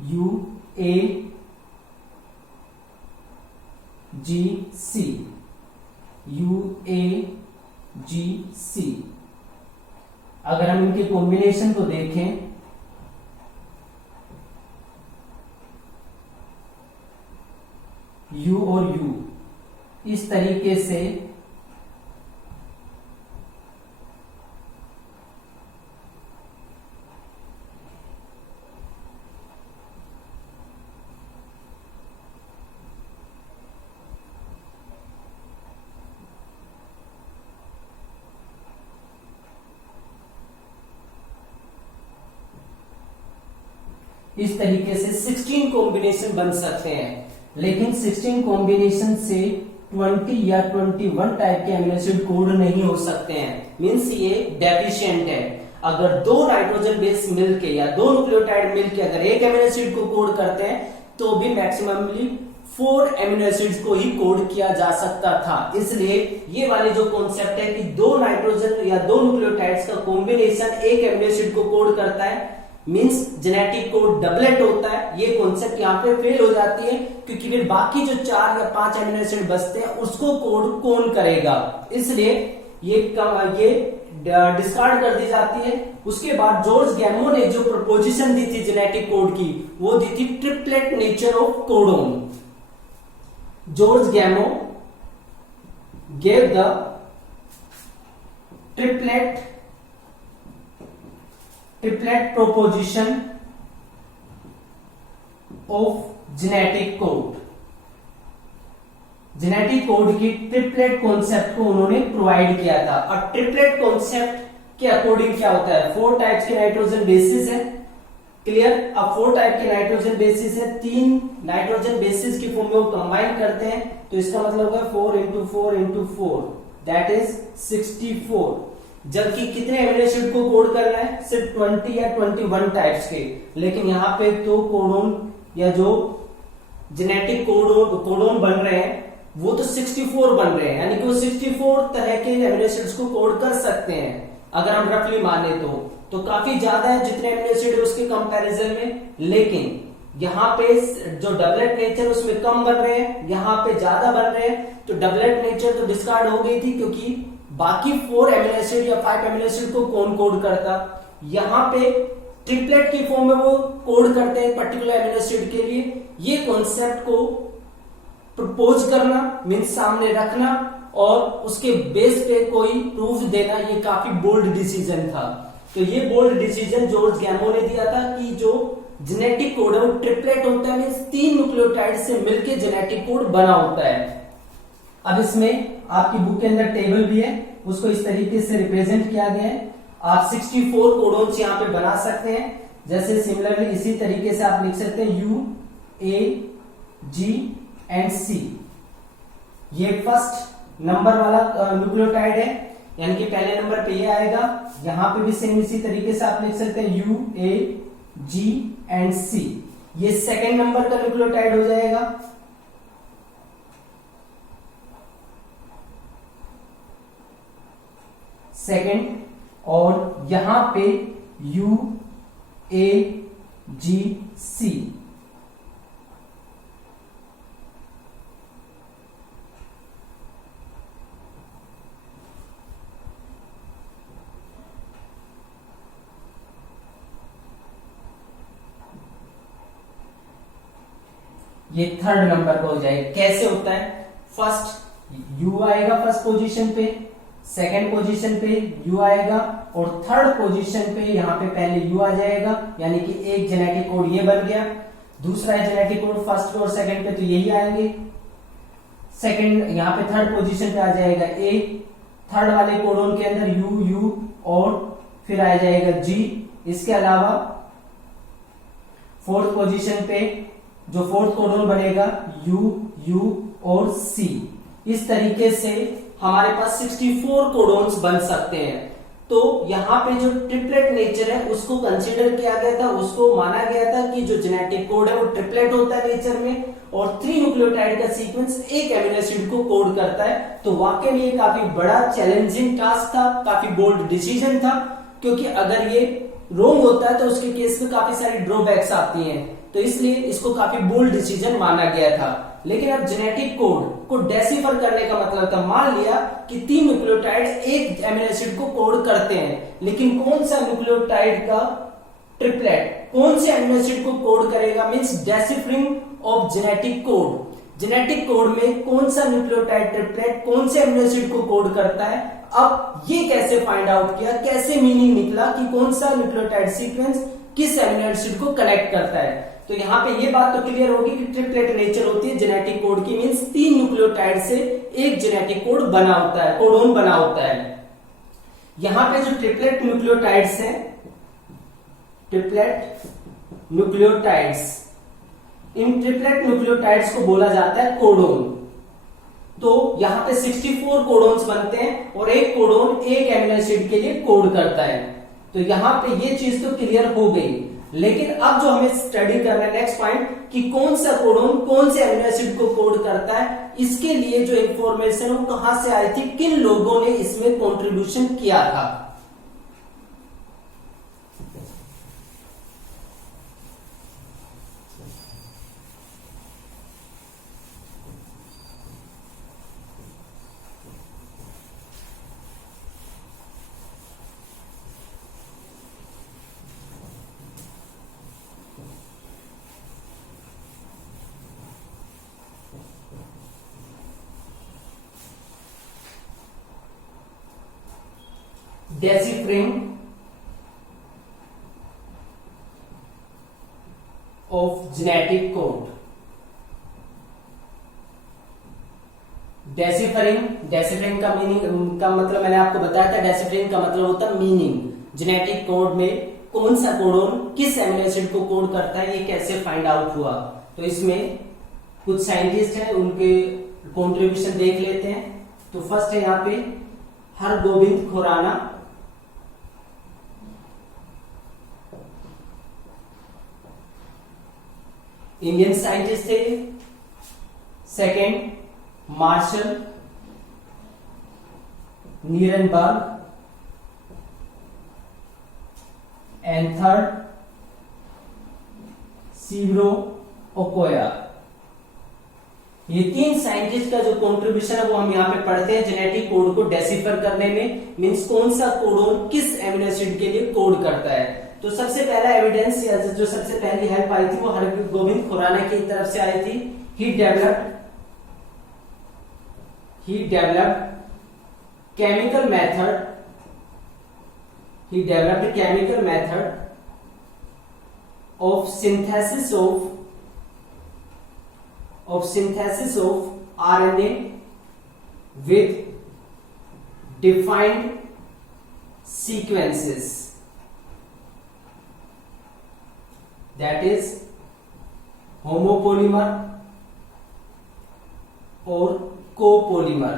UAGC, UAGC। अगर हम इनके कॉम्बिनेशन को देखें, U और U इस तरीके से इस तरीके से 16 कॉम्बिनेशन बन सकते हैं, लेकिन 16 कॉम्बिनेशन से 20 या 21 टाइप के अमीनो एसिड कोड नहीं हो सकते हैं। मींस ये डेफिशिएंट है। अगर दो नाइट्रोजन बेस मिलके या दो न्यूक्लियोटाइड मिलके अगर एक अमीनो एसिड को कोड करते हैं तो भी मैक्सिममली 4 अमीनो एसिड्स को ही कोड किया जा सकता था। इसलिए ये वाले जो कॉन्सेप्ट है कि दो नाइट्रोजन या दो न्यूक्लियोटाइड्स का कॉम्बिनेशन एक अमीनो एसिड को कोड करता है, मींस जेनेटिक कोड डबलेट होता है, ये कॉन्सेप्ट यहाँ पे फेल हो जाती है, क्योंकि फिर बाकी जो 4 या 5 अमीनो एसिड बचते हैं उसको कोड कौन करेगा, इसलिए ये डिस्कार्ड कर दी जाती है। उसके बाद जॉर्ज गैमो ने जो प्रपोजिशन दी थी जेनेटिक कोड की, वो दी थी triplet nature of codon. George गैमो gave the triplet proposition of genetic code। Genetic code की ट्रिपलेट कॉन्सेप्ट को उन्होंने प्रोवाइड किया था। और ट्रिपलेट कॉन्सेप्ट के अकॉर्डिंग क्या होता है, 4 टाइप्स के नाइट्रोजन बेसिस है, क्लियर। अब 4 टाइप के नाइट्रोजन बेसिस है, 3 नाइट्रोजन बेसिस की फॉर्म में वो कंबाइन करते हैं, तो इसका मतलब है 4 into 4 into 4 दैट इज 64। जबकि कितने अमीनो एसिड को कोड करना है, सिर्फ 20 या 21 टाइप्स के, लेकिन यहाँ पे तो कोडोन या जो जेनेटिक कोडोन बन रहे हैं वो तो 64 बन रहे हैं, यानी कि वो 64 तरह के अमीनो एसिड्स को कोड कर सकते हैं अगर हम रफली माने तो काफी ज्यादा है जितने अमीनो एसिड है उसके कंपैरिजन में। लेकिन यहाँ पे जो डबलेट नेचर उसमें कम बन रहे हैं, यहाँ पे ज्यादा बन रहे हैं, तो डबलेट नेचर तो डिस्कार्ड हो गई थी, क्योंकि बाकी 4 अमीनो एसिड या 5 अमीनो एसिड को कौन कोड करता। यहाँ पे ट्रिपलेट की फॉर्म में वो कोड करते हैं पर्टिकुलर अमीनो एसिड के लिए। ये कॉन्सेप्ट को प्रपोज करना मीन्स सामने रखना और उसके बेस पे कोई प्रूफ देना, ये काफी बोल्ड डिसीजन था। तो ये बोल्ड डिसीजन जॉर्ज गैमो ने दिया था कि जो जेनेटिक कोड है वो ट्रिपलेट होता है, मीन्स 3 न्यूक्लियोटाइड से मिलकर जेनेटिक कोड बना होता है। अब इसमें आपकी बुक के अंदर टेबल भी है, उसको इस तरीके से रिप्रेजेंट किया गया है। आप 64 कोडोन्स यहाँ पे बना सकते हैं। जैसे सिमिलरली इसी तरीके से आप लिख सकते हैं U, A, G and C। ये फर्स्ट नंबर वाला न्यूक्लियोटाइड है, यानी कि पहले नंबर पे ये आएगा। यहां पे भी सेम इसी तरीके से आप लिख सकते हैं U, A, G and C। ये सेकेंड नंबर का न्यूक्लियोटाइड हो जाएगा। सेकेंड, और यहां पे U, A, G, C। ये थर्ड नंबर का हो जाएगा। कैसे होता है, फर्स्ट U आएगा फर्स्ट पोजीशन पे, सेकंड पोजीशन पे U आएगा और थर्ड पोजीशन पे यहाँ पे पहले U आ जाएगा, यानी कि एक जेनेटिक कोड ये बन गया। दूसरा है जेनेटिक कोड फर्स्ट पे और सेकंड पे, तो यही आएंगे। सेकंड यहाँ पे थर्ड पोजीशन पे आ जाएगा A, थर्ड वाले कोडोन के अंदर U और फिर आ जाएगा G। इसके अलावा फोर्थ पोजीशन पे जो फोर्थ कोडोन बनेगा U और C। इस तरीके से हमारे पास 64 कोडोन्स बन सकते हैं। तो यहाँ पे जो ट्रिपलेट नेचर है उसको कंसीडर किया गया था, उसको माना गया था कि जो जेनेटिक कोड है वो ट्रिपलेट होता है नेचर में और 3 न्यूक्लियोटाइड का सीक्वेंस एक एमिनो एसिड को कोड करता है। तो वाकई में ये काफी बड़ा चैलेंजिंग टास्क था, काफी बोल्ड डिसीजन था, क्योंकि अगर ये रॉन्ग होता है तो उसके केस में काफी सारी ड्रॉबैक्स आती हैं। तो इसलिए इसको काफी बोल्ड डिसीजन माना गया था। लेकिन अब जेनेटिक कोड को डेसिफर करने का मतलब था, मान लिया कि 3 न्यूक्लियोटाइड एक अमीनो एसिड को कोड करते हैं, लेकिन कौन सा न्यूक्लियोटाइड का ट्रिपलेट कौन से अमीनो एसिड को कोड करेगा, means deciphering of genetic code. Genetic code में कौन सा न्यूक्लियोटाइड ट्रिपलेट कौन से अमीनो एसिड को कोड करता है। अब ये कैसे फाइंड आउट किया, कैसे मीनिंग निकला कि कौन सा न्यूक्लियोटाइड सीक्वेंस किस अमीनो एसिड को कनेक्ट करता है। तो यहाँ पे ये बात तो क्लियर होगी कि ट्रिपलेट नेचर होती है जेनेटिक कोड की, मींस 3 न्यूक्लियोटाइड से एक जेनेटिक कोड बना होता है, कोडोन बना होता है। यहाँ पे जो ट्रिपलेट न्यूक्लियोटाइड्स हैं, ट्रिपलेट न्यूक्लियोटाइड्स, इन ट्रिपलेट न्यूक्लियोटाइड्स को बोला जाता है कोडोन। तो यहाँ पे 64 कोडोन्स बनते हैं और एक कोडोन एक अमीनो एसिड के लिए कोड करता है। तो यहाँ पे ये चीज तो क्लियर हो गई, लेकिन अब जो हमें स्टडी करना है नेक्स्ट पॉइंट कि कौन सा कोडोन कौन से अमीनो एसिड को कोड करता है, इसके लिए जो इंफॉर्मेशन वो कहां से आई थी, किन लोगों ने इसमें कंट्रीब्यूशन किया था। deciphering of genetic code। डेसिफरिंग का मीनिंग का मतलब मैंने आपको बताया था, डेसिफरिंग का मतलब होता है मीनिंग। जेनेटिक कोड में कौन सा कोडोन किस अमीनो एसिड को कोड करता है, ये कैसे फाइंड आउट हुआ। तो इसमें कुछ साइंटिस्ट हैं, उनके कंट्रीब्यूशन देख लेते हैं। तो फर्स्ट है यहाँ पे हरगोविंद खुराना, इंडियन साइंटिस्ट थे। Second Marshall Nirenberg, and third Severo Ochoa. ये 3 साइंटिस्ट का जो कंट्रीब्यूशन है वो हम यहाँ पे पढ़ते हैं जेनेटिक कोड को डेसिफर करने में, मींस कौन सा कोडोन किस एमिनो एसिड के लिए कोड करता है। तो सबसे पहला एविडेंस या जो सबसे पहली हेल्प आई थी वो हरगोविंद खुराना की तरफ से आई थी। He developed chemical method of synthesis of RNA with defined sequences, that is homopolymer और कोपोलीमर।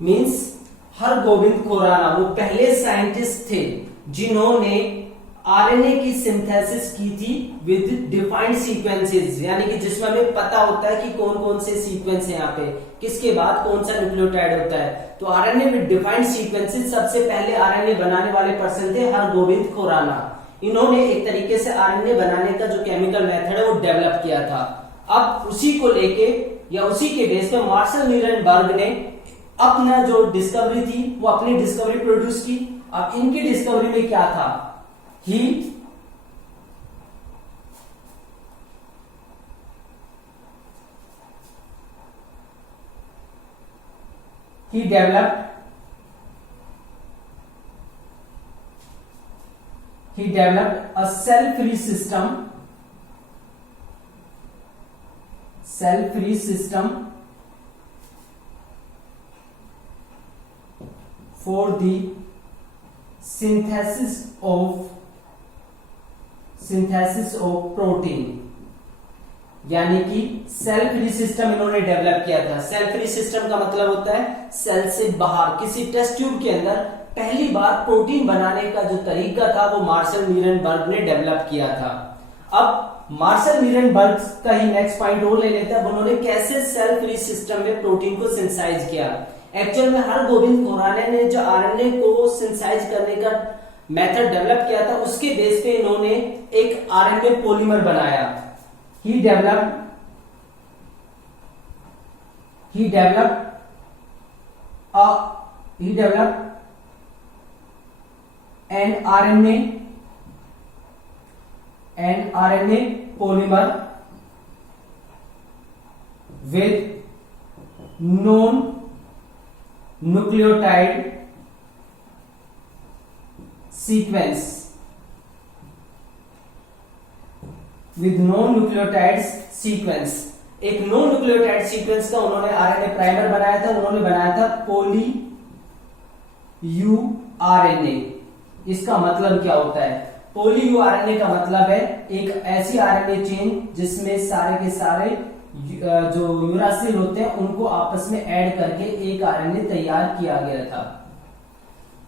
मीन्स हरगोविंद खुराना वो पहले साइंटिस्ट थे जिन्होंने आरएनए की सिंथेसिस की थी विद डिफाइंड सीक्वेंसेस, यानी कि जिसमें हमें पता होता है कि कौन कौन से सीक्वेंस है यहाँ पे, किसके बाद कौन सा न्यूक्लियोटाइड होता है। तो आरएनए विद डिफाइंड सीक्वेंसेस सबसे पहले आरएनए बनाने वाले पर्सन थे हरगोविंद खुराना। इन्होंने एक तरीके से आरएनए बनाने का जो केमिकल मेथड है वो डेवलप किया था। अब उसी को लेके या उसी के बेस पे मार्शल नीरनबर्ग ने अपना जो डिस्कवरी थी वो अपनी डिस्कवरी प्रोड्यूस की। अब इनकी डिस्कवरी में क्या था, he developed a cell-free system for the synthesis of protein, यानी कि सेल फ्री सिस्टम इन्होंने डेवलप किया था। सेल फ्री सिस्टम का मतलब होता है सेल से बाहर किसी टेस्ट ट्यूब के अंदर पहली बार प्रोटीन बनाने का जो तरीका था वो मार्शल नीरनबर्ग ने डेवलप किया था। अब मार्शल नीरनबर्ग का ही नेक्स्ट पॉइंट और ले लेते हैं, उन्होंने कैसे सेल फ्री सिस्टम में प्रोटीन को सिंथेसाइज किया। एक्चुअल में हरगोविंद खुराना ने जो आरएनए को सिंथेसाइज करने का मेथड डेवलप किया था, उसके बेस पे इन्होंने एक आरएनए पॉलीमर बनाया। He developed an RNA polymer with known nucleotide sequence एक नॉन न्यूक्लियोटाइड सीक्वेंस का उन्होंने आरएनए प्राइमर बनाया था। उन्होंने बनाया था पॉली यू आरएनए। इसका मतलब क्या होता है? पॉली यू आरएनए का मतलब है एक ऐसी आरएनए चेन जिसमें सारे के सारे जो यूरासिल होते हैं उनको आपस में ऐड करके एक आरएनए तैयार किया गया था।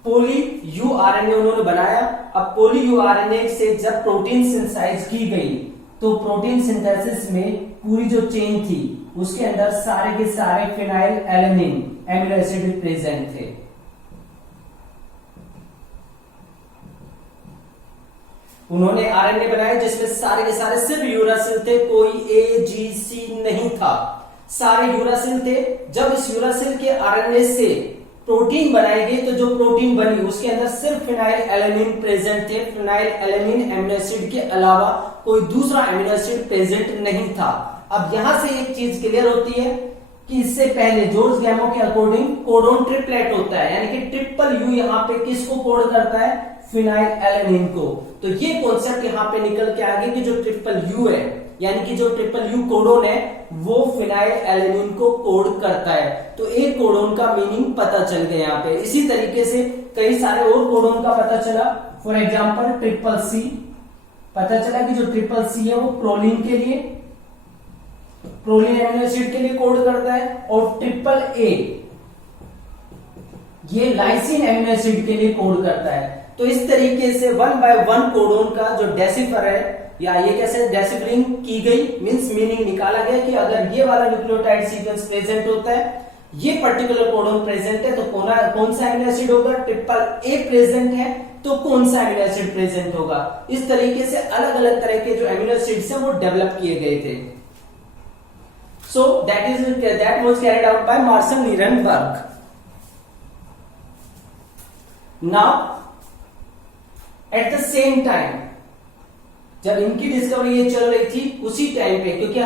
पॉली यू आरएनए उन्होंने बनाया। अब पॉली यू आरएनए से जब प्रोटीन सिंथेसाइज की गई तो प्रोटीन सिंथेसिस में पूरी जो चेन थी उसके अंदर सारे के सारे phenyl alanine amino acid present थे। उन्होंने आरएनए बनाया जिसमें सारे के सारे सिर्फ यूरासिल थे, कोई ए जी सी नहीं था, सारे यूरासिल थे। जब इस यूरासिल के आरएनए से प्रोटीन बनाई गई तो जो प्रोटीन बनी उसके अंदर सिर्फ फिनाइल एलेनिन प्रेजेंट थे। फिनाइल एलेनिन एमिनो एसिड के अलावा कोई दूसरा एमिनो एसिड प्रेजेंट नहीं था। अब यहां से एक चीज क्लियर होती है कि इससे पहले जॉर्ज गैमो के अकॉर्डिंग कोडोन ट्रिपलेट होता है, यानी कि ट्रिपल यू यहाँ पे किसको कोड करता है? फिनाइल एलेनिन को। तो ये कॉन्सेप्ट यहाँ पे निकल के आ गया कि जो ट्रिपल यू है, यानी कि जो ट्रिपल यू कोडोन है वो फिनाइल एलेनिन को कोड करता है। तो एक कोडोन का मीनिंग पता चल गया यहाँ पे। इसी तरीके से कई सारे और कोडोन का पता चला। फॉर एग्जांपल ट्रिपल सी, पता चला कि जो ट्रिपल सी है वो प्रोलिन के लिए, प्रोलिन एमिनो एसिड के लिए कोड करता है। और ट्रिपल ए ये लाइसिन एमिनो एसिड के लिए कोड करता है। तो इस तरीके से 1 बाय 1 कोडोन का जो डेसिफर है या ये कैसे डेसिफरिंग की गई, मींस मीनिंग निकाला गया कि अगर ये वाला न्यूक्लियोटाइड सीक्वेंस प्रेजेंट होता है, ये पर्टिकुलर कोडोन प्रेजेंट है तो कौन सा एमिनो एसिड होगा? ट्रिपल ए प्रेजेंट है तो कौन सा एमिनो एसिड प्रेजेंट होगा? इस तरीके से अलग अलग तरह के जो एमिनो एसिड्स हैं वो डेवलप किए गए थे। So that was carried out by Marshall Nirenberg. Now, at the same time, जब इनकी डिस्कवरी ये चल रही थी उसी टाइम पे, क्योंकि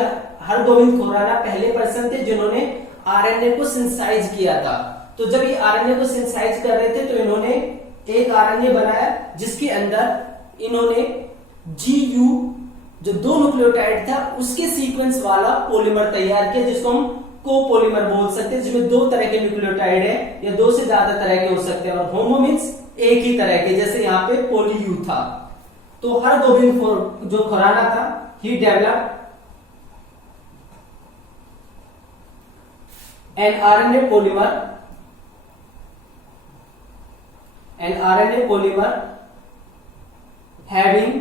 हरगोविंद खुराना पहले पर्सन थे जिन्होंने आरएनए को सिंथेसाइज किया था। तो जब ये आरएनए को सिंथेसाइज कर रहे थे तो इन्होंने एक आरएनए बनाया जिसके अंदर इन्होंने जीयू जो 2 न्यूक्लियोटाइड था उसके सीक्वेंस वाला पॉलीमर तैयार किया जिसको हम कोपोलीमर बोल सकते हैं, जिसमें 2 तरह के न्यूक्लियोटाइड है या 2 से ज्यादा तरह के हो सकते हैं। और होमो मीन्स एक ही तरह के, जैसे यहाँ पे पोलीयू था। तो हरगोविंद जो खुराना था, he develop an RNA polymer having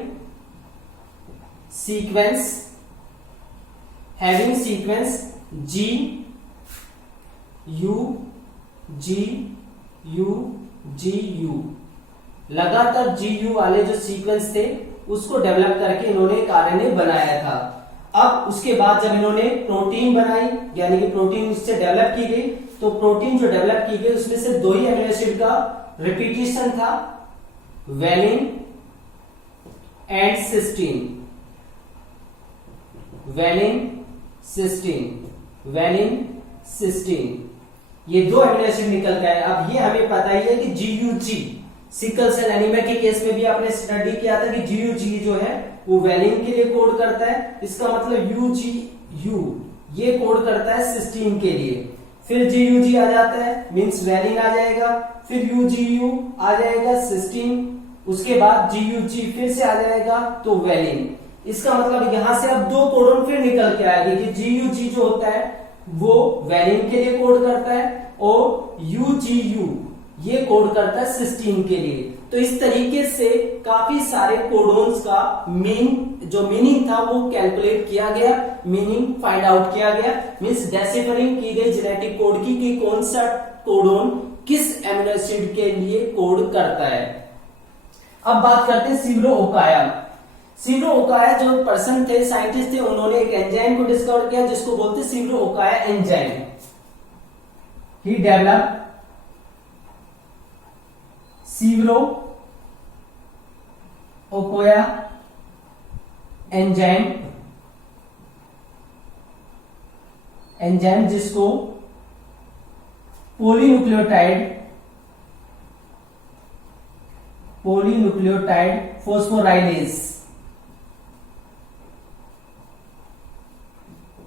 sequence G U G U G U, लगातार GU वाले जो सीक्वेंस थे उसको डेवलप करके इन्होंने एक आरएनए बनाया था। अब उसके बाद जब इन्होंने प्रोटीन बनाई, यानी कि प्रोटीन उससे डेवलप की गई, तो प्रोटीन जो डेवलप की गई उसमें से 2 ही एमिनो एसिड का रिपीटिशन था, valine and cysteine. Valine cysteine ये 2 एमिनो एसिड निकल गए। अब ये हमें पता ही है कि GUG, सिकल सेल एनीमिया के केस में भी आपने स्टडी किया था कि GUG जो है वो वेलिन के लिए कोड करता है। इसका मतलब UGU ये कोड करता है सिस्टीन के लिए। फिर GUG आ जाता है मींस वेलिन आ जाएगा, फिर UGU आ जाएगा सिस्टीन, उसके बाद GUG फिर से आ जाएगा तो वेलिन। इसका मतलब यहां से अब 2 कोडोन फिर निकल के आएगी कि GUG जो होता है वो वेलिन के लिए कोड करता है और UGU ये कोड करता है सिस्टीन के लिए। तो इस तरीके से काफी सारे कोडोन्स का जो मीनिंग था वो कैलकुलेट किया गया, मीनिंग फाइंड आउट किया गया, मींस डेसिफरिंग की गई जेनेटिक कोड की कि कौन सा कोडोन किस एमिनो एसिड के लिए कोड करता है। अब बात करते हैं शिवरो ओकाया। शिवरो ओकाया जो पर्सन थे, साइंटिस्ट थे, उन्होंने एक एंजाइम को डिस्कवर किया जिसको बोलते हैं शिवरो ओकाया एंजाइम। ही डेवलप शिवरो ओकाया एंजाइम जिसको पॉलीन्यूक्लियोटाइड फॉस्फोराइलेज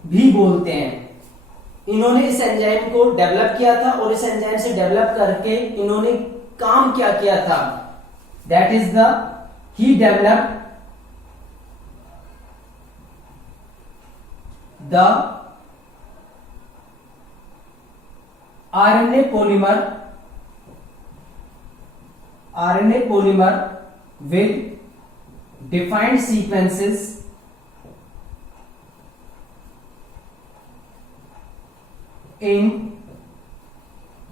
भी बोलते हैं। इन्होंने इस एंजाइम को डेवलप किया था और इस एंजाइम से डेवलप करके इन्होंने काम क्या किया था, that is he develop the RNA polymer with defined sequences in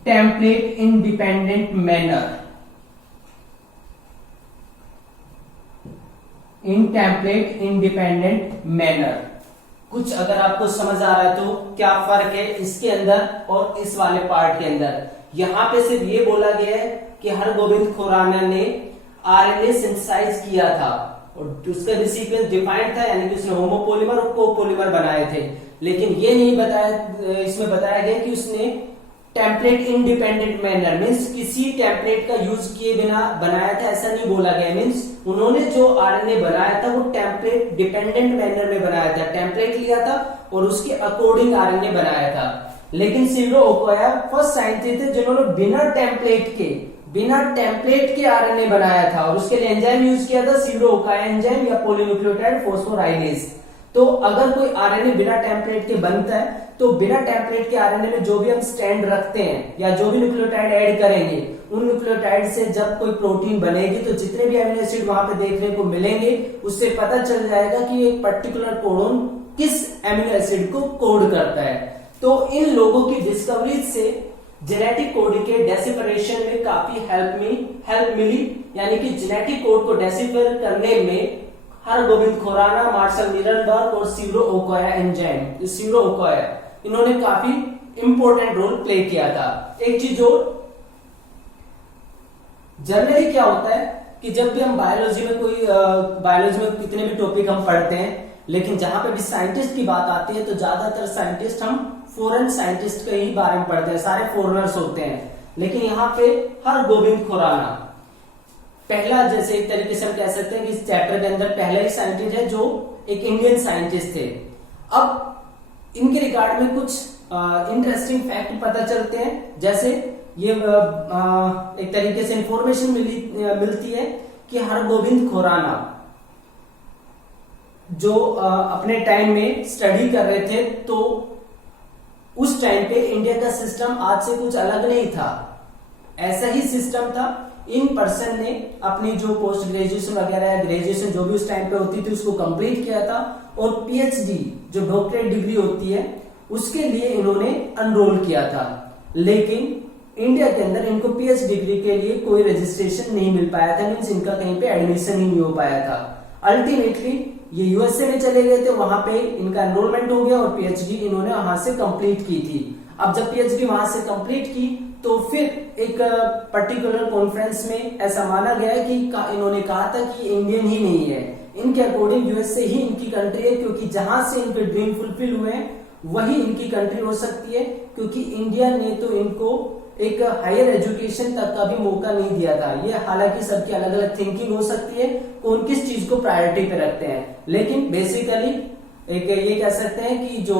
template independent manner। कुछ अगर आपको समझ आ रहा है तो क्या फर्क है इसके अंदर और इस वाले पार्ट के अंदर। यहां पे सिर्फ ये बोला गया है कि हरगोविंद खुराना ने आरएनए सिंथेसाइज किया था और उसका भी सीक्वेंस डिफाइंड था, यानी कि उसने होमोपोलीमर और कोपोलीमर बनाए थे। लेकिन ये नहीं बताया, इसमें बताया गया कि उसने टेम्पलेट इंडिपेंडेंट मैनर मीन्स किसी टेम्पलेट का यूज किए बिना बनाया था, ऐसा नहीं बोला गया। मीन्स उन्होंने जो आरएनए बनाया था वो टेम्पलेट डिपेंडेंट मैनर में बनाया था, टेम्पलेट लिया था और उसके अकॉर्डिंग आरएनए बनाया था। लेकिन शिवरो ओकाया फर्स्ट साइंटिस्ट थे जिन्होंने बिना टेम्पलेट के आरएनए बनाया था और उसके लिए एंजाइम यूज किया था शिवरो ओकाया एंजाइम या पॉलीन्यूक्लियोटाइड फॉस्फोराइलेज। तो अगर कोई आरएनए बिना टेम्पलेट के बनता है तो बिना टेम्पलेट के आरएनए में जो भी हम स्ट्रैंड रखते हैं या जो भी न्यूक्लियोटाइड ऐड करेंगे, उन न्यूक्लियोटाइड से जब कोई प्रोटीन बनेगी तो जितने भी अमीनो एसिड वहां पे देखने को मिलेंगे उससे पता चल जाएगा कि एक पर्टिकुलर कोडोन किस अमीनो एसिड को कोड करता है। तो इन लोगों की डिस्कवरी से जेनेटिक कोड के डेसिफरेशन में काफी हेल्प मिली, यानी कि जेनेटिक कोड को डेसिफर करने में हरगोविंद खुराना, मार्शल निरनबर्ग और शिवरो ओकाया इन्होंने काफी इंपॉर्टेंट रोल प्ले किया था। एक चीज और, जनरली क्या होता है कि जब भी हम बायोलॉजी में कितने भी टॉपिक हम पढ़ते हैं, लेकिन जहां पे भी साइंटिस्ट की बात आती है तो ज्यादातर साइंटिस्ट हम फॉरेन साइंटिस्ट के ही बारे में पढ़ते हैं, सारे फॉरेनर्स होते हैं। लेकिन यहाँ पे हरगोविंद खुराना पहला, जैसे एक तरीके से हम कह सकते हैं कि इस चैप्टर के अंदर पहला ही साइंटिस्ट है जो एक इंडियन साइंटिस्ट थे। अब इनके रिगार्ड में कुछ इंटरेस्टिंग फैक्ट पता चलते हैं, जैसे ये एक तरीके से इंफॉर्मेशन मिलती है कि हरगोविंद खुराना जो अपने टाइम में स्टडी कर रहे थे तो उस टाइम पे इंडिया का सिस्टम आज से कुछ अलग नहीं था, ऐसा ही सिस्टम था। इन पर्सन ने अपनी जो पोस्ट ग्रेजुएशन वगैरह ग्रेजुएशन जो भी उस टाइम पे होती थी उसको कंप्लीट किया था और पीएचडी जो डॉक्टरेट डिग्री होती है उसके लिए इन्होंने अनरोल किया था। लेकिन इंडिया के अंदर इनको पीएचडी डिग्री के लिए कोई रजिस्ट्रेशन नहीं मिल पाया था, मीन्स इनका कहीं पे एडमिशन ही नहीं हो पाया था। अल्टीमेटली ये यूएसए में चले गए थे, वहां पे इनका एनरोलमेंट हो गया और पीएचडी इन्होंने वहां से कंप्लीट की थी। अब जब पीएचडी वहां से कंप्लीट की तो फिर एक पर्टिकुलर कॉन्फ्रेंस में ऐसा माना गया कि इन्होंने कहा था कि इंडियन ही नहीं है, इनके अकॉर्डिंग यूएसए ही इनकी कंट्री है, क्योंकि जहां से इनके ड्रीम फुलफिल हुए हैं वही इनकी कंट्री हो सकती है, क्योंकि इंडिया ने तो इनको एक हायर एजुकेशन तक का भी मौका नहीं दिया था। ये हालांकि सबकी अलग अलग थिंकिंग हो सकती है, कौन किस चीज को प्रायोरिटी पे रखते हैं, लेकिन बेसिकली एक ये कह सकते हैं कि जो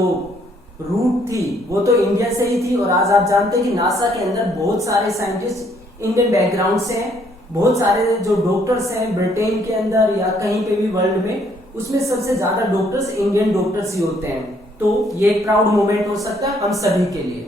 रूट थी वो तो इंडिया से ही थी। और आज आप जानते हैं कि नासा के अंदर बहुत सारे साइंटिस्ट इंडियन बैकग्राउंड से हैं, बहुत सारे जो डॉक्टर्स हैं ब्रिटेन के अंदर या कहीं पे भी वर्ल्ड में, उसमें सबसे ज्यादा डॉक्टर्स इंडियन डॉक्टर्स ही होते हैं। तो ये एक प्राउड मोमेंट हो सकता है हम सभी के लिए।